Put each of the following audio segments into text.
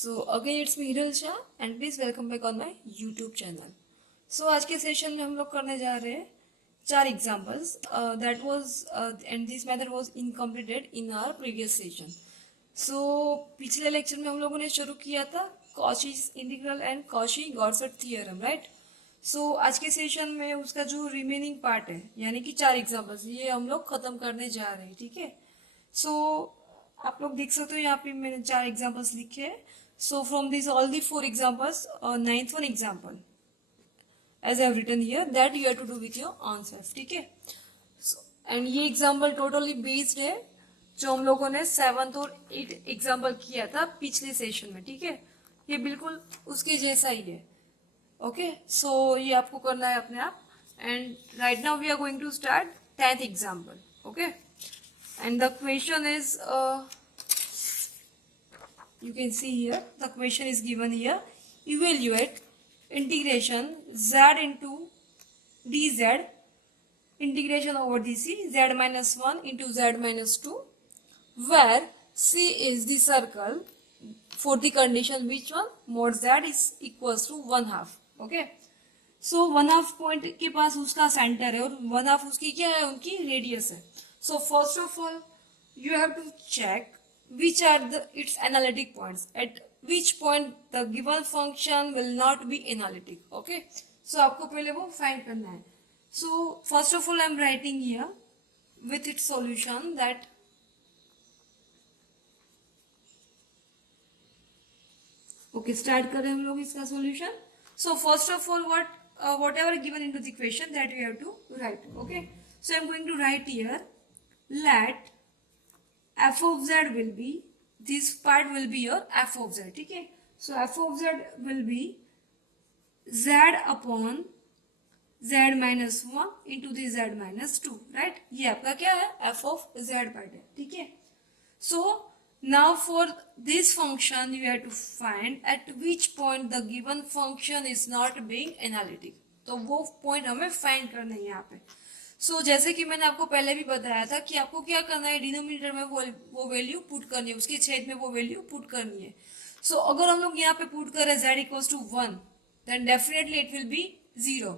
So again it's me Hiral Shah and please welcome back on my YouTube channel. So आज के session में हम लोग करने जा रहे हैं चार examples that was and this method was incompleted in our previous session. So पिछले लेक्चर में हम लोगों ने शुरू किया था Cauchy's integral and Cauchy Goursat theorem, right. So आज के सेशन में उसका जो रिमेनिंग पार्ट है यानी कि चार एग्जाम्पल्स ये हम लोग खत्म करने जा रहे हैं, ठीक है। सो आप लोग देख सकते हो यहाँ पे मैंने चार एग्जाम्पल्स लिखे हैं। So from this all the four examples, ninth one example as I have written here that you have to do with your answers, ठीक है। एंड ये एग्जाम्पल टोटली बेस्ड है जो हम लोगों ने सेवंथ और एट एग्जाम्पल किया था पिछले सेशन में, ठीक है। ये बिल्कुल उसके जैसा ही है, ओके। सो ये आपको करना है अपने आप। And right now we are going to start 10th example, okay. And the question is, you can see here, the question is given here. Evaluate integration z into dz, integration over dc, z minus 1 into z minus 2, where c is the circle for the condition which one mod z is equals to 1/2, okay. So 1/2 point के पास उसका centre है और 1/2 उसकी क्या है, उनकी radius है। So first of all you have to check which are the its analytic points, at which point the given function will not be analytic, okay. So आपको पहले वो फाइंड करना है। So first of all I am writing here with its solution that okay start करें हम लोग इसका solution. So first of all, whatever given into the question that we have to write, okay. So I am going to write here, let f of z will be, this part will be your f of z, ठीक है। So f of z will be z upon z minus 1 into the z minus 2, right। ये आपका क्या है, f of z part है, ठीक है। So now for this function you have to find at which point the given function is not being analytic, तो वो point हमें फाइंड करना है यहाँ पे। सो जैसे कि मैंने आपको पहले भी बताया था कि आपको क्या करना है, डिनोमिनेटर में वो वैल्यू पुट करनी है, उसके छेद में वो वैल्यू पुट करनी है। सो अगर हम लोग यहाँ पे पुट करें z equals to 1 then definitely it will be 0.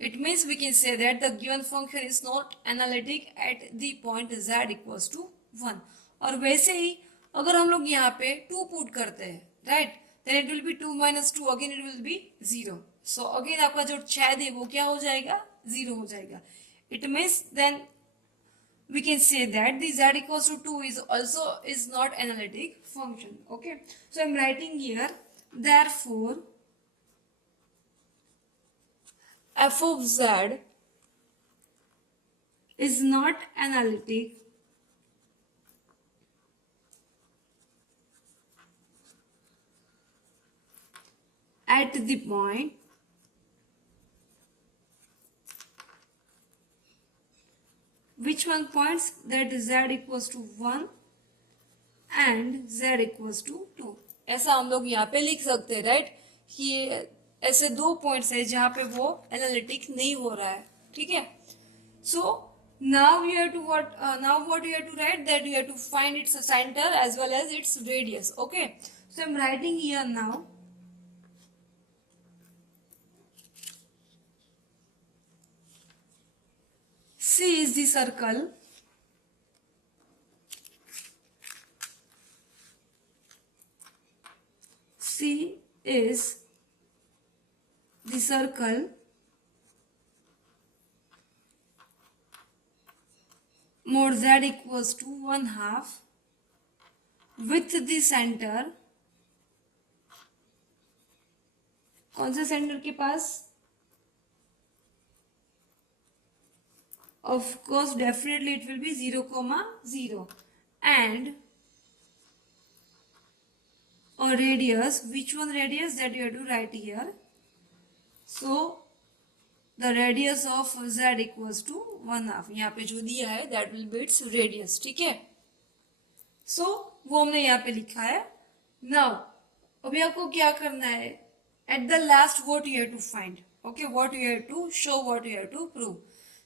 It means we can say that the given function is not analytic at the point z equals to 1. और वैसे ही अगर हम लोग यहाँ पे 2 पुट करते हैं, right, then it will be 2 minus 2, again it will be 0. So again आपका जो छेद है वो क्या हो जाएगा, 0 हो जाएगा। It means then we can say that the z equals to 2 is also is not analytic function, okay. So I'm writing here, therefore f of z is not analytic at the point which one points that z equals to 1 and z equals to 2, ऐसा हम लोग यहाँ पे लिख सकते हैं, right, कि ऐसे दो पॉइंट्स है जहाँ पे वो एनालिटिक नहीं हो रहा है, ठीक है। सो now you have to what you have to write, that you have to find its center as well as its radius, okay. So I'm writing here now, C is the circle C is the circle mod z equals to 1/2 with the center, कौन से centre के पास, of course definitely it will be 0,0, and a radius, which one radius, that you have to write here. So the radius of z equals to 1/2, यहाँ पे जो दिया है that will be its radius, ठीक है। So वो हमने यहाँ पे लिखा है। Now अभी आपको क्या करना है, at the last what you have to find, okay, what you have to show, what you have to prove,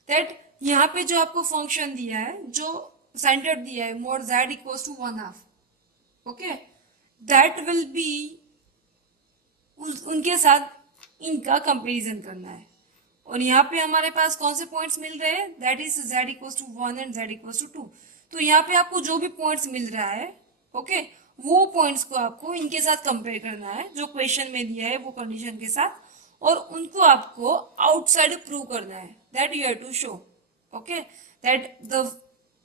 that यहाँ पे जो आपको फंक्शन दिया है, जो सेंटर दिया है mod z equals to 1/2, okay, that will be, उनके साथ इनका कंपेरिजन करना है। और यहाँ पे हमारे पास कौन से पॉइंट्स मिल रहे हैं, that is z equal to 1 and z equal to 2। तो यहाँ पे आपको जो भी पॉइंट्स मिल रहा है, ओके, वो पॉइंट्स को आपको इनके साथ कंपेयर करना है जो क्वेश्चन में दिया है वो कंडीशन के साथ, और उनको आपको आउटसाइड प्रूव करना है, that you have to show, okay, that the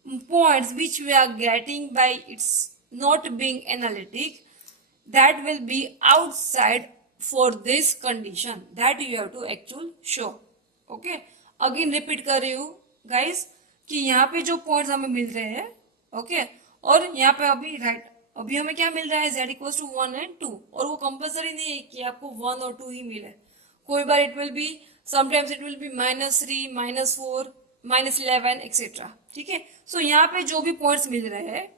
points which we are getting by its not being analytic, that will be outside for this condition, that you have to actual show, okay। Again repeat कर रही हूँ guys कि यहाँ पे जो points हमें मिल रहे हैं, ओके, और यहाँ पे अभी राइट अभी हमें क्या मिल रहा है, z इक्वल टू 1 एंड 2, और वो कंपल्सरी नहीं है कि आपको 1 और 2 ही मिले, कोई बार it will be, sometimes it will be -3, -4, -11 etcetera, ठीक है। सो यहाँ पे जो भी पॉइंट्स मिल रहे हैं,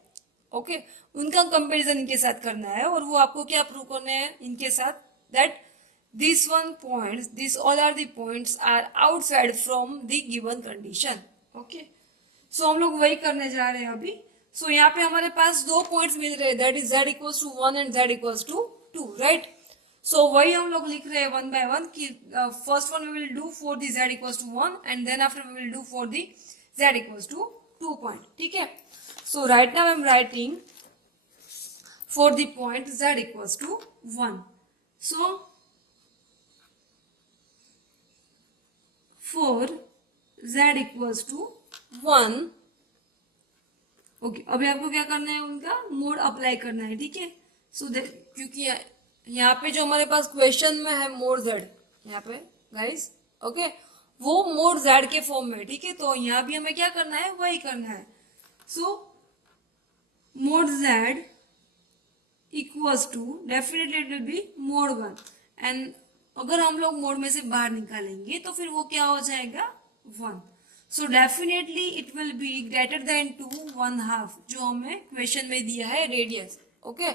ओके, उनका कंपैरिजन इनके साथ करना है, और वो आपको क्या प्रूव करना है इनके साथ, that this one points, this all are the points are outside from the given condition, okay. So हम लोग वही करने जा रहे हैं अभी। सो यहाँ पे हमारे पास दो पॉइंट्स मिल रहे हैं, that is z equals to 1 and z equals to 2, right. So वही हम लोग लिख रहे हैं वन बाय वन कि first one we will do for the z equals to 1 and then after we will do for the z equals to 2 point, ठीक है। So right now I am writing for the point z equals to 1. So for z equals to 1, okay, अभी आपको क्या करना है, उनका mode apply करना है, ठीक है। सो क्योंकि यहाँ पे जो हमारे पास क्वेश्चन में है मोड z, यहाँ पे गाइस, ओके, वो मोड z के फॉर्म में, ठीक है। तो यहाँ भी हमें क्या करना है, वही करना है। सो mod z equals to definitely it will be mod 1, and अगर हम लोग मोड में से बाहर निकालेंगे तो फिर वो क्या हो जाएगा, 1। So definitely it will be greater than to 1/2, जो हमें क्वेश्चन में दिया है रेडियस, ओके,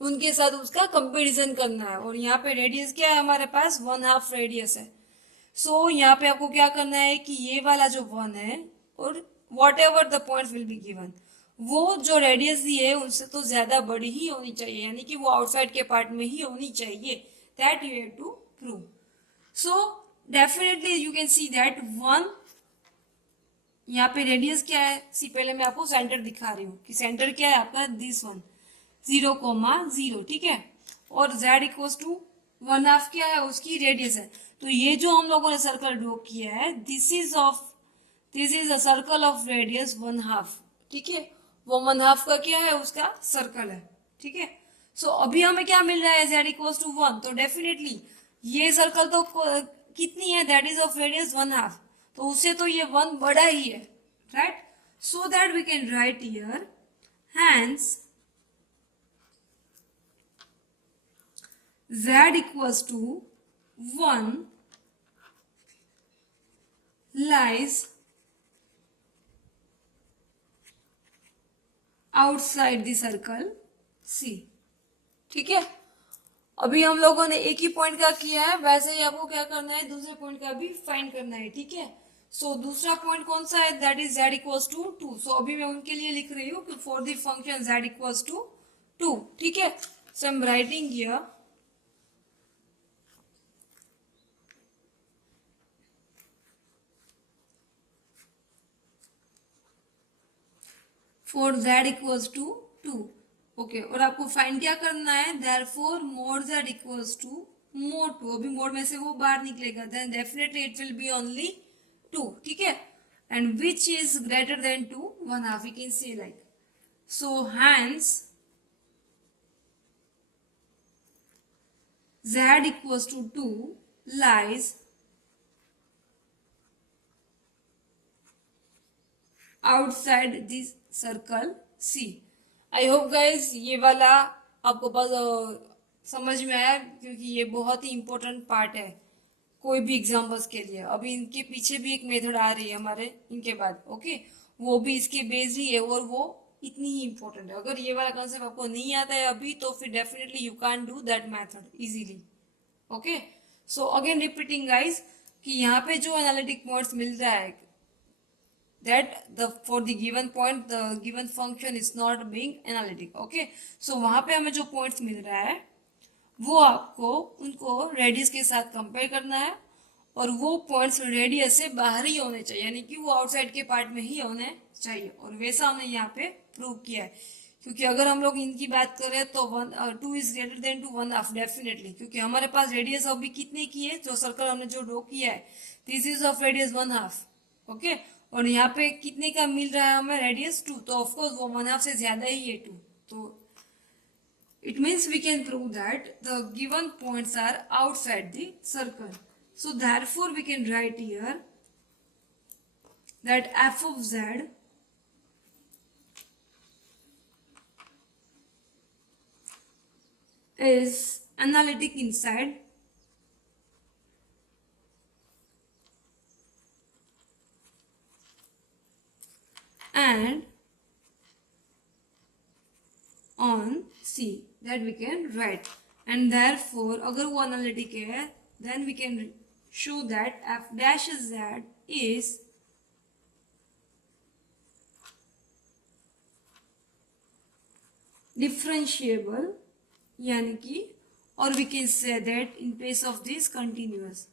उनके साथ उसका कंपैरिजन करना है। और यहाँ पे रेडियस क्या है हमारे पास, 1/2 रेडियस है। सो यहाँ पे आपको क्या करना है कि ये वाला जो 1 है, और what ever the points will be given, वो जो रेडियस दी है उनसे तो ज्यादा बड़ी ही होनी चाहिए, यानी कि वो आउटसाइड के पार्ट में ही होनी चाहिए, that you have to prove. So definitely you can see that 1, यहाँ पे रेडियस क्या है, सी पहले मैं आपको सेंटर दिखा रही हूँ कि सेंटर क्या है आपका, दिस वन 0,0, ठीक है। और z इक्वल्स टू 1/2 क्या है, उसकी रेडियस है। तो ये जो हम लोगों ने सर्कल ड्रॉ किया है, this is a circle of radius 1/2, ठीक है। वो 1/2 का क्या है, उसका सर्कल है, ठीक है। सो अभी हमें क्या मिल रहा है, z इक्वल्स टू 1, तो डेफिनेटली ये सर्कल तो कितनी है, दैट इज ऑफ रेडियस 1/2, तो उससे तो ये 1 बड़ा ही है, right. So that we can write here, hence z equals to 1 lies outside the circle C, ठीक है। अभी हम लोगों ने एक ही पॉइंट का किया है, वैसे ही आपको क्या करना है, दूसरे पॉइंट का भी फाइंड करना है, ठीक है। सो दूसरा पॉइंट कौन सा है, that is z equals to 2। So अभी मैं उनके लिए लिख रही हूँ कि for the function z equals to 2, ठीक है। So I am writing here for z equals to 2, okay. और आपको फाइंड क्या करना है, therefore mod z equals to mod 2, अभी मोड में से वो बाहर निकलेगा, then definitely it will be only 2, ठीक है। And which is greater than to 1/2, we can say like, so hence z equals to 2 lies outside this circle C। I hope guys ये वाला आपको बस समझ में आया, क्योंकि ये बहुत ही इंपॉर्टेंट पार्ट है कोई भी एग्जाम्पल्स के लिए। अभी इनके पीछे भी एक मेथड आ रही है हमारे इनके बाद, ओके, वो भी इसके बेस्ड ही है, और वो इतनी ही इंपॉर्टेंट है। अगर ये वाला कंसेप्ट आपको नहीं आता है अभी, तो फिर definitely you can do that method easily, okay. So again repeating guys कि यहाँ पे जो एनालिटिक पॉइंट्स मिल रहा है, that the for the given point the given function is not being analytic. Okay, so वहां पे हमें जो points मिल रहा है वो आपको उनको रेडियस के साथ कंपेयर करना है और वो पॉइंट्स रेडियस से बाहर ही होने चाहिए, यानी कि वो आउटसाइड के पार्ट में ही होने चाहिए, और वैसा हमने यहाँ पे प्रूव किया है। क्योंकि अगर हम लोग इनकी बात करें तो 2 इज ग्रेटर देन 2 1/2 डेफिनेटली, क्योंकि हमारे पास रेडियस अभी कितने की है, जो सर्कल हमने जो ड्रॉ किया है this is of radius 1/2। Okay, और यहाँ पे कितने का मिल रहा है हमें रेडियस 2, तो ऑफकोर्स वो 1/2 से ज्यादा ही है 2, तो it means we can prove that the given points are outside the circle. So therefore we can write here that f of z is analytic inside and on C, that we can write, and therefore अगर वो analytic है then we can show that f dash z is differentiable, यानी कि, or we can say that in place of this continuous,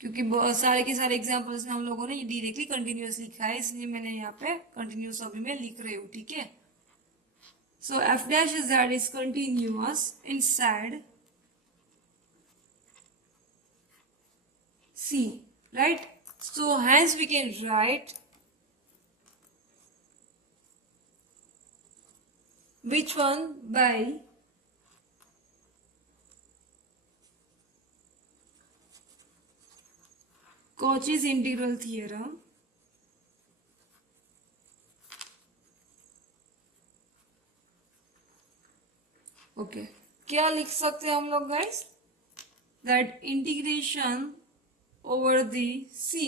क्योंकि बहुत सारे के सारे एग्जाम्पल्स में हम लोगों ने डायरेक्टली कंटिन्यूअस लिखा है, इसलिए मैंने यहाँ पे कंटिन्यूअस अभी मैं लिख रही हूँ। ठीक है, so F dash Z is continuous inside C, right? So hence we can write which one by Cauchy's integral theorem okay क्या लिख सकते हैं हम लोग guys, that integration over the C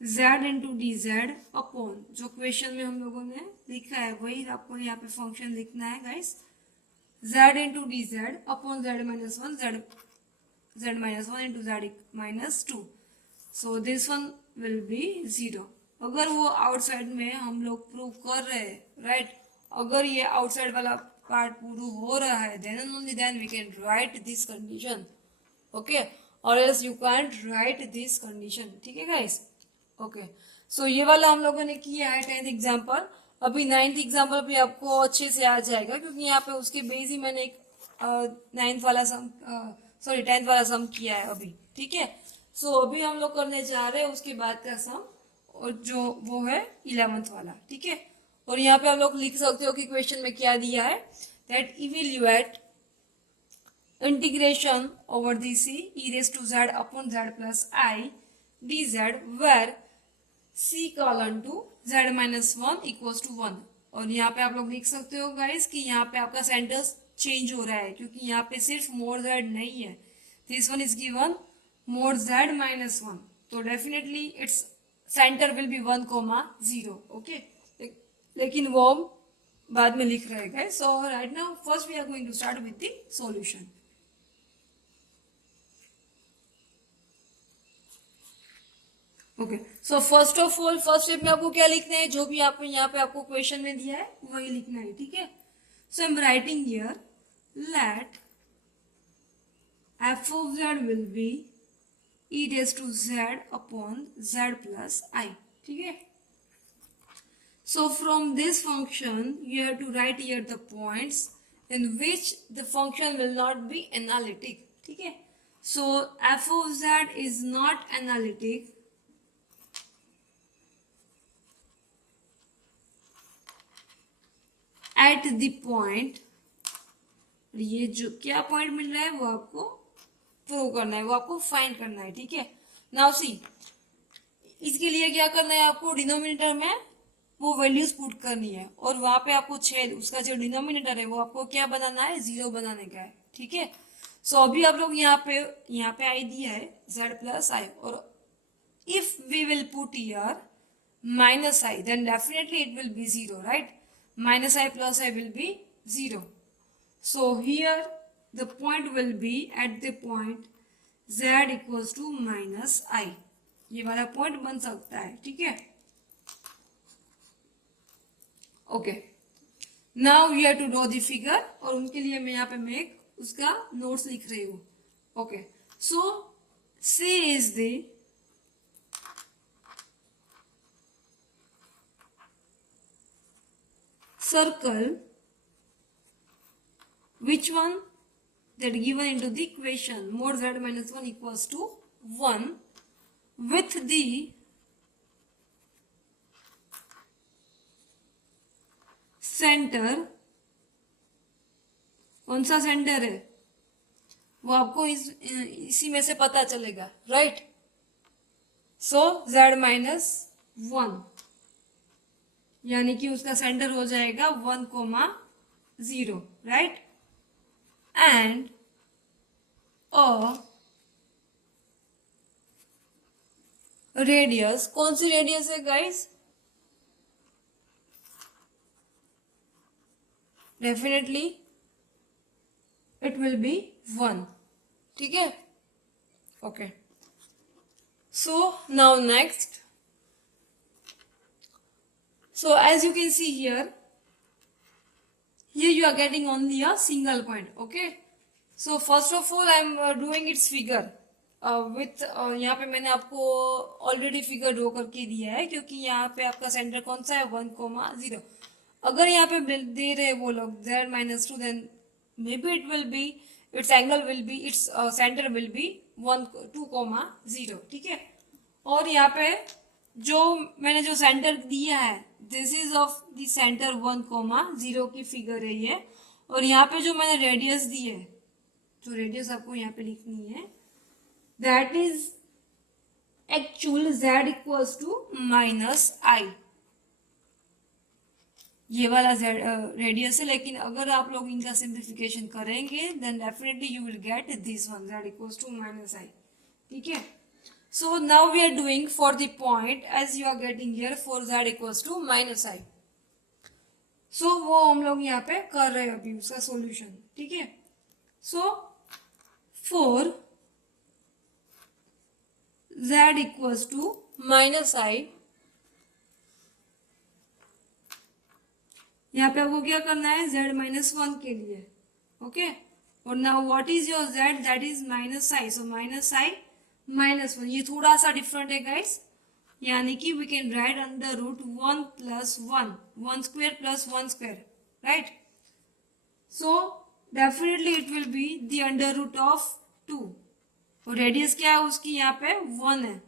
z into D Z upon, जो question में हम लोगों ने लिखा है वही आपको यहाँ पे फंक्शन लिखना है guys, z into D Z upon z minus one, z minus 1 into z minus 2, so this one will be 0। अगर वो आउटसाइड में हम लोग प्रूव कर रहे हैं, राइट, अगर ये आउटसाइड वाला पार्ट प्रूव हो रहा है then and only then we can write this condition, okay, or else you can't write this condition। ठीक है गाइस, ओके, सो ये वाला हम लोगों ने किया है 10th एग्जाम्पल। अभी 9th एग्जाम्पल भी आपको अच्छे से आ जाएगा, क्योंकि यहाँ पे उसके बेस ही मैंने एक 9th वाला सम सॉरी 10th वाला सम किया है अभी। ठीक है, सो अभी हम लोग करने जा रहे हैं उसके बाद का सम, और जो वो है 11th वाला। ठीक है, और यहाँ पे हम लोग लिख सकते हो कि क्वेश्चन में क्या दिया है, that evaluate integration over the C E raise to Z upon Z plus I D Z where C colon to Z minus one equals to 1। और यहाँ पे आप लोग लिख सकते हो गाइस कि यहाँ पे आपका सेंटेंस चेंज हो रहा है, क्योंकि यहाँ पे सिर्फ मोड जेड नहीं है, this one is given mod Z minus one, तो definitely its centre will be 1,0। Okay, लेकिन वो बाद में लिख रहे हैं। So right now first we are going to start with the solution. Okay, so first of all first step में आपको क्या लिखना है, जो भी आपको यहाँ पे आपको क्वेश्चन में दिया है वही लिखना है। ठीक है, so I'm writing here let f of z will be e raised to z upon z plus I। ठीक है, so from this function you have to write here the points in which the function will not be analytic। ठीक है, so f of z is not analytic at the point, ये जो क्या point मिल रहा है वो आपको प्रूव करना है, वो आपको फाइंड करना है। ठीक है, नाउ सी, इसके लिए क्या करना है, आपको डिनोमिनेटर में वो वैल्यूज पुट करनी है, और वहां पे आपको छेद उसका जो डिनोमिनेटर है वो आपको क्या बनाना है, 0 बनाने का है। ठीक है, सो अभी आप लोग यहाँ पे आई दिया है z प्लस आई, और if we will put here minus I then definitely it will be 0, right, minus I plus I will be 0. So here the point will be at the point z equals to minus I, ये वाला point बन सकता है, ठीक है। Okay, now we have to draw the figure, और उनके लिए मैं यहाँ पे मैं एक उसका नोट्स लिख रही हूँ। Okay, so C is the circle, which one, that given into the equation mod z minus 1 equals to 1 with the center, कौन सा सेंटर है वो आपको इसी में से पता चलेगा, राइट। सो z माइनस 1 यानी कि उसका सेंटर हो जाएगा 1,0, राइट, एंड रेडियस, कौन सी रेडियस है guys, definitely it will B 1, ठीक है। Okay, so now next, so as you can see here you are getting only a single point, okay। so first of all I am doing its figure with यहाँ पे मैंने आपको already figure draw करके दिया है, क्योंकि यहाँ पे आपका सेंटर कौन सा है 1,0। अगर यहाँ पे दे रहे वो लोग z minus 2, then may be it will be its angle will be its centre will be 2,0, ठीक है। और यहाँ पे जो मैंने जो सेंटर दिया है, this is of the centre 1,0 की फिगर है ये, और यहाँ पे जो मैंने रेडियस दी है, जो रेडियस आपको यहाँ पे लिखनी है, that is actual z equals to minus I, ये वाला z रेडियस है। लेकिन अगर आप लोग इनका सिंप्लीफिकेशन करेंगे then definitely you will get this one, z equals to minus I, ठीक है। So now we are doing for the point as you are getting here for z equals to minus I. So वो हम लोग यहाँ पे कर रहे हैं अभी उसका सॉल्यूशन, ठीक है। So for z equals to minus I, यहाँ पे आपको क्या करना है z minus 1 के लिए, ओके। और now what is your z, that is minus I, so minus I minus 1, ये थोड़ा सा डिफरेंट है गाइस, यानी कि we can write under root 1 plus 1, 1 square plus 1 square, right. So definitely it will be the under root of 2, और radius क्या है उसकी, यहाँ पे 1 है,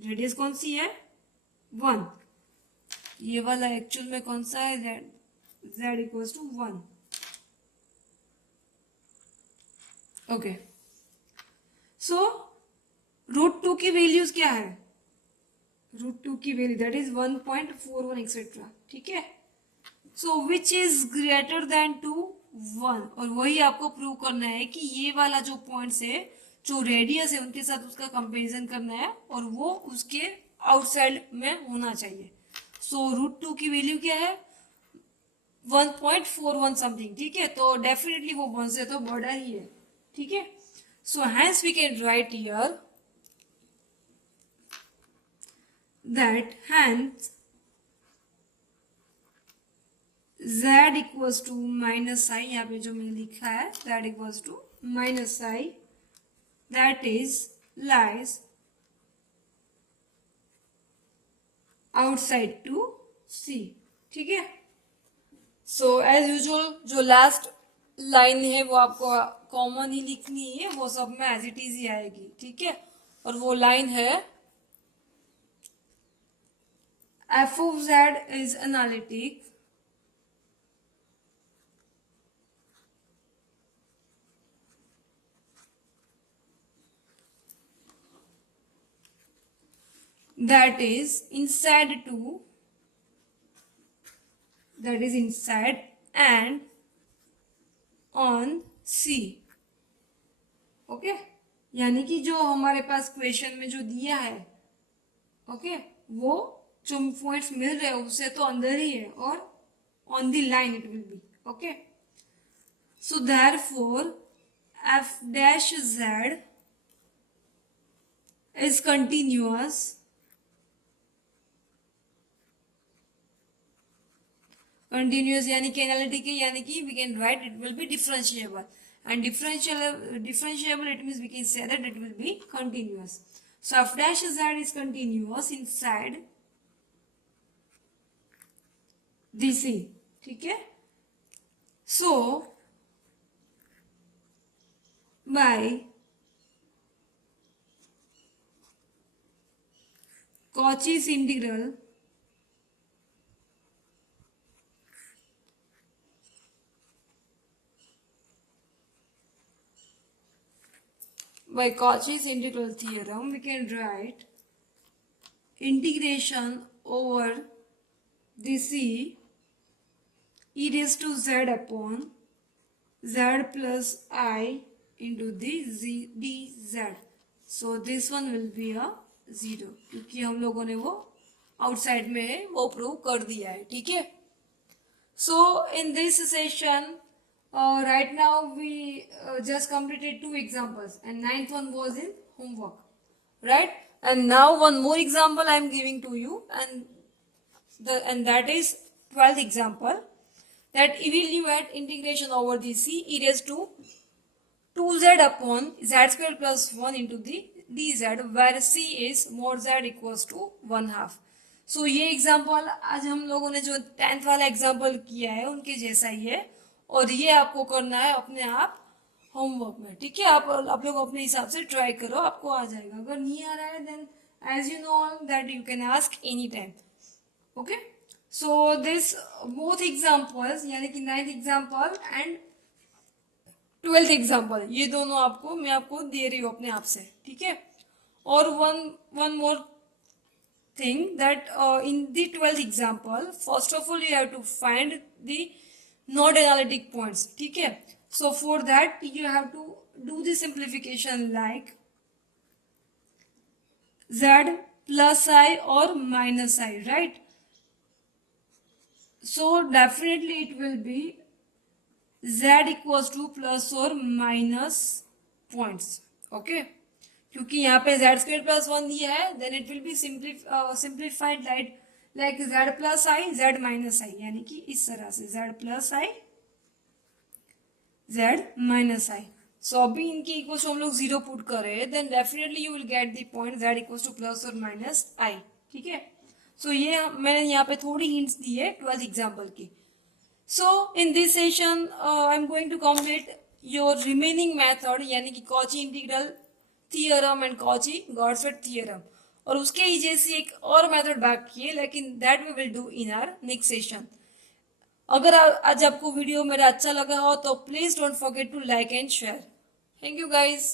रेडियस कौन सी है 1, ये वाला एक्चुअल में कौन सा है z equals to 1, okay. So root 2 की वैल्यूज क्या है, रूट 2 की वैल्यू दैट इज 1.41 एक्सेट्रा, ठीक है। So which is greater than to 1, और वही आपको प्रूव करना है कि ये वाला जो पॉइंट्स है, जो रेडियस है उनके साथ उसका कंपैरिजन करना है, और वो उसके आउटसाइड में होना चाहिए। सो रूट 2 की वैल्यू क्या है 1.41 समथिंग, ठीक है, तो डेफिनेटली वो 1 से तो बड़ा ही है, ठीक है। So hence we can write here that hence z equals to minus I, यहाँ पे जो मैंने लिखा है z equals to minus I, that is lies outside to C, ठीक है। So as usual जो लास्ट लाइन है वो आपको कॉमन ही लिखनी है, वो सब में एज इट इज ही आएगी, ठीक है। और वो लाइन है f of z is analytic that is inside and on C, okay. यानी कि जो हमारे पास क्वेश्चन में जो दिया है, ओके, वो जो पॉइंट्स मिल रहे हैं उससे तो अंदर ही है, और on the line it will B, okay. So therefore f dash z is continuous यानी कि एनालिटिक है, यानी कि we can write it will be differentiable, and differentiable it means we can say that it will be continuous. So f dash z is continuous inside DC. ठीक है. So by Cauchy's integral theorem, we can write integration over this e raised to z upon z plus I into the dz. So this one will be a 0, क्योंकि हम लोगों ने वो outside में वो prove कर दिया है. ठीक है. So in this session right now we just completed 2 examples and 9th one was in homework, right? And now one more example I am giving to you, and that is 12th example, that evaluate integration over the c e raised to 2z upon z square plus 1 into the dz where c is mod z equals to 1/2. So ये example आज हम लोगों ने जो 10th वाला example किया है उनके जैसा ही है, और ये आपको करना है अपने आप होमवर्क में. ठीक है. आप लोग अपने हिसाब से ट्राई करो, आपको आ जाएगा. अगर नहीं आ रहा है then as you know that you can ask any time. Okay. So this both examples यानी कि 9th example and 12th example, ये दोनों आपको मैं आपको दे रही हूँ अपने आप से. ठीक है. और one more thing that in the 12th example, first of all you have to find the node analytic points. ठीक है. So for that you have to do the simplification like z plus I or minus I, right? So definitely it will be z equals to plus or minus points. Okay. क्योंकि यहाँ पे z square plus 1 दिया है, then it will be simplified like z plus I z minus I, यानी कि इस तरह से z plus I z minus I. So अभी इनके इक्वल्स हम लोग 0 पुट करें, then definitely you will get the point z equals to plus और माइनस आई. ठीक है. सो ये मैंने यहाँ पे थोड़ी हिंट्स दी है 12th एग्जाम्पल की. So in this session I am going to complete your remaining method, यानी कि Cauchy integral theorem and Cauchy गॉडफ्रेड थियरम, और उसके ही जैसी एक और मेथड बाकी है, लेकिन that we will do in our next session. अगर आज आपको वीडियो मेरा अच्छा लगा हो तो please don't forget to like and share. Thank you guys.